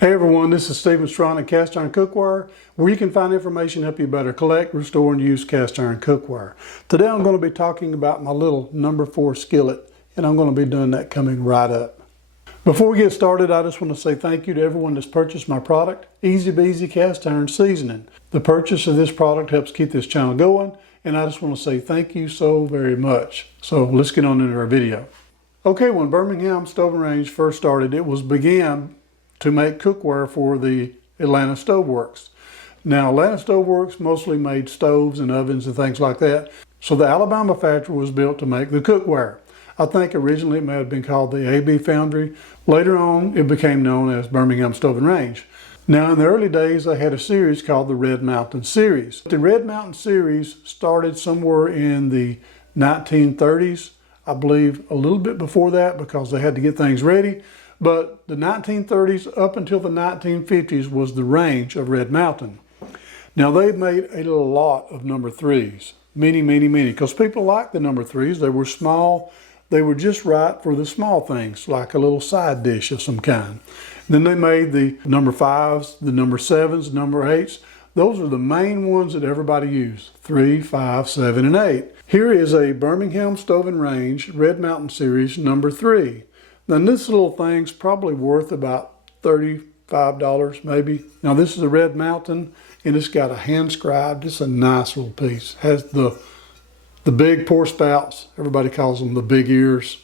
Hey everyone, this is Stephen Strachan at Cast Iron Cookware, where you can find information to help you better collect, restore, and use cast iron cookware. Today I'm going to be talking about my little number 4 skillet, and I'm going to be doing that coming right up. Before we get started, I just want to say thank you to everyone that's purchased my product, Easy Beasy Cast Iron Seasoning. The purchase of this product helps keep this channel going, and I just want to say thank you so very much. So let's get on into our video. Okay, when Birmingham Stove and Range first started, it was began to make cookware for the Atlanta Stove Works. Now, Atlanta Stove Works mostly made stoves and ovens and things like that. So the Alabama factory was built to make the cookware. I think originally it may have been called the AB Foundry. Later on, it became known as Birmingham Stove and Range. Now, in the early days, they had a series called the Red Mountain Series. The Red Mountain Series started somewhere in the 1930s. I believe a little bit before that because they had to get things ready. But the 1930s up until the 1950s was the range of Red Mountain. Now they've made a lot of number 3s, many, because people liked the number 3s. They were small, they were just right for the small things, like a little side dish of some kind. Then they made the number 5s, the number 7s, number 8s. Those are the main ones that everybody used, 3, 5, 7, and 8. Here is a Birmingham Stove and Range Red Mountain Series number 3. Now this little thing's probably worth about $35 maybe. Now this is a Red Mountain and it's got a hand scribed. It's a nice little piece. Has the big pour spouts. Everybody calls them the big ears.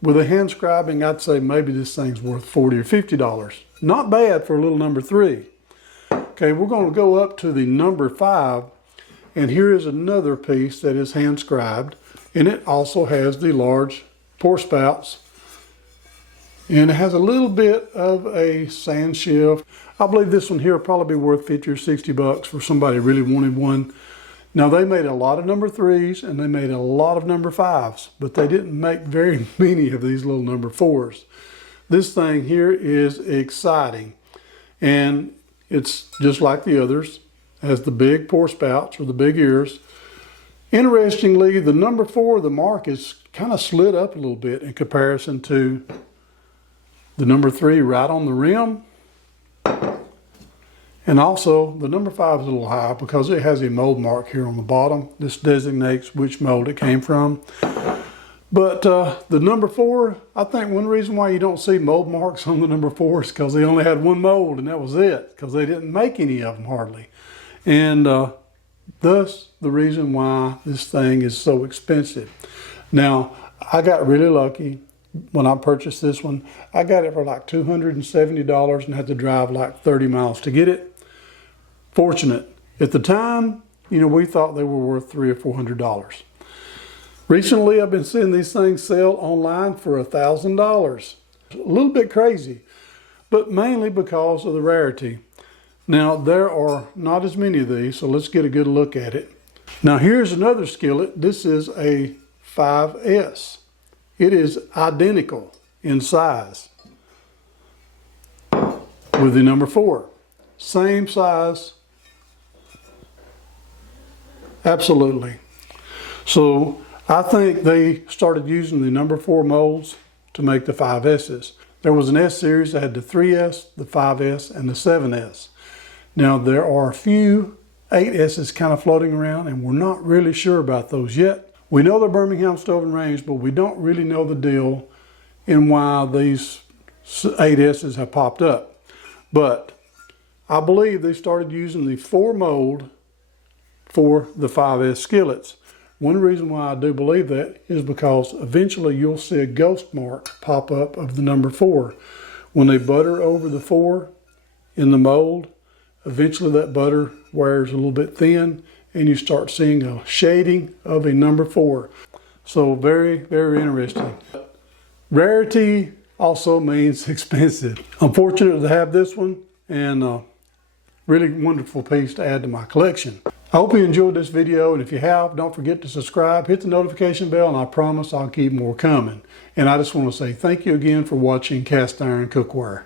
With a hand scribing, I'd say maybe this thing's worth $40 or $50. Not bad for a little number 3. Okay, we're going to go up to the number 5, and here is another piece that is hand scribed, and it also has the large pour spouts. And it has a little bit of a sand shift. I believe this one here will probably be worth 50 or 60 bucks for somebody who really wanted one. Now they made a lot of number 3s and they made a lot of number 5s, but they didn't make very many of these little number 4s. This thing here is exciting. And it's just like the others, has the big pour spouts or the big ears. Interestingly, the number 4, the mark is kind of slid up a little bit in comparison to the number 3 right on the rim. And also the number 5 is a little high because it has a mold mark here on the bottom. This designates which mold it came from. But the number 4, I think one reason why you don't see mold marks on the number 4 is because they only had one mold and that was it, because they didn't make any of them hardly. And thus the reason why this thing is so expensive. Now, I got really lucky. When I purchased this one, I got it for like $270 and had to drive like 30 miles to get it. Fortunate. At the time, we thought they were worth $300 or $400. Recently, I've been seeing these things sell online for $1,000. A little bit crazy, but mainly because of the rarity. Now, there are not as many of these, so let's get a good look at it. Now, here's another skillet. This is a 5S. It is identical in size with the number 4. Same size. Absolutely. So I think they started using the number 4 molds to make the 5S's. There was an S series that had the 3S, the 5S, and the 7S. Now there are a few 8S's kind of floating around, and we're not really sure about those yet. We know they're Birmingham Stove and Range, but we don't really know the deal in why these 8S's have popped up. But I believe they started using the 4 mold for the 5S skillets. One reason why I do believe that is because eventually you'll see a ghost mark pop up of the number 4. When they butter over the 4 in the mold, eventually that butter wears a little bit thin, and you start seeing a shading of a number 4. So very, very interesting. Rarity also means expensive. I'm fortunate to have this one, and a really wonderful piece to add to my collection. I hope you enjoyed this video, and if you have, don't forget to subscribe, hit the notification bell, and I promise I'll keep more coming. And I just want to say thank you again for watching Cast Iron Cookware.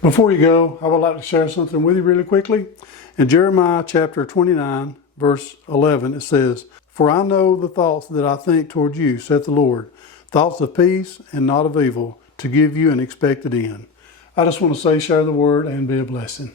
Before you go, I would like to share something with you really quickly. In Jeremiah chapter 29, verse 11, it says, "For I know the thoughts that I think toward you, saith the Lord, thoughts of peace and not of evil, to give you an expected end. I just want to say, share the word and be a blessing.